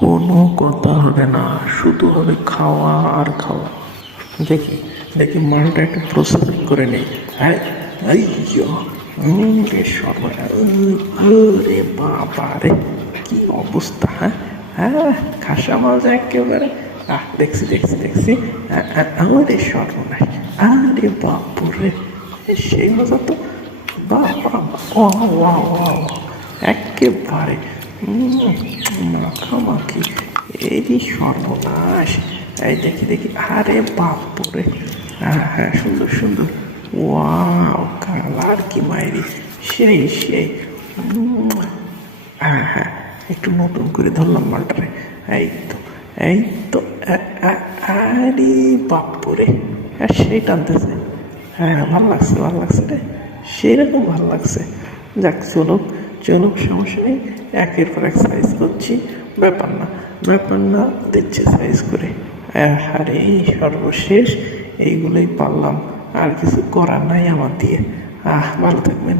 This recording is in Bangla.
কোনো কথা হবে না, শুধু হবে খাওয়া আর খাওয়া। দেখি দেখি মালটা একটু প্রসেসিং করে নেই। হ্যাঁ, এই রে সর্বনাশ, আরে বাবা রে, কি অবস্থা! হ্যাঁ হ্যাঁ, খাসা মাল যা একেবারে। দেখছি দেখছি দেখছি, আরে সর্বনাশ, আরে বাপুরে, সেই মজা তো! বাবা, একেবারে মাখামাখি, এরই সর্বনাশ। এই দেখি দেখি, আরে বাপুরে, হ্যাঁ হ্যাঁ, সুন্দর সুন্দর, ওয়াও, কালার কি মাইরি, সেই সেই। হ্যাঁ হ্যাঁ, একটু নতুন করে ধরলাম মালটারে। এই তো, এই তো, আরে বাপুরে, হ্যাঁ সেই টানতেছে। হ্যাঁ, ভালো লাগছে ভালো লাগছে রে, সেরকম ভালো লাগছে। যাক, চলুক চলুক, সমস্যা নেই। একের পর এক সাইজ করছি, ব্যাপার না ব্যাপার না, দিচ্ছে সাইজ করে। আরে সর্বশেষ এইগুলোই পারলাম, আর কিছু করার নাই আমার দিয়ে। ভালো থাকবেন।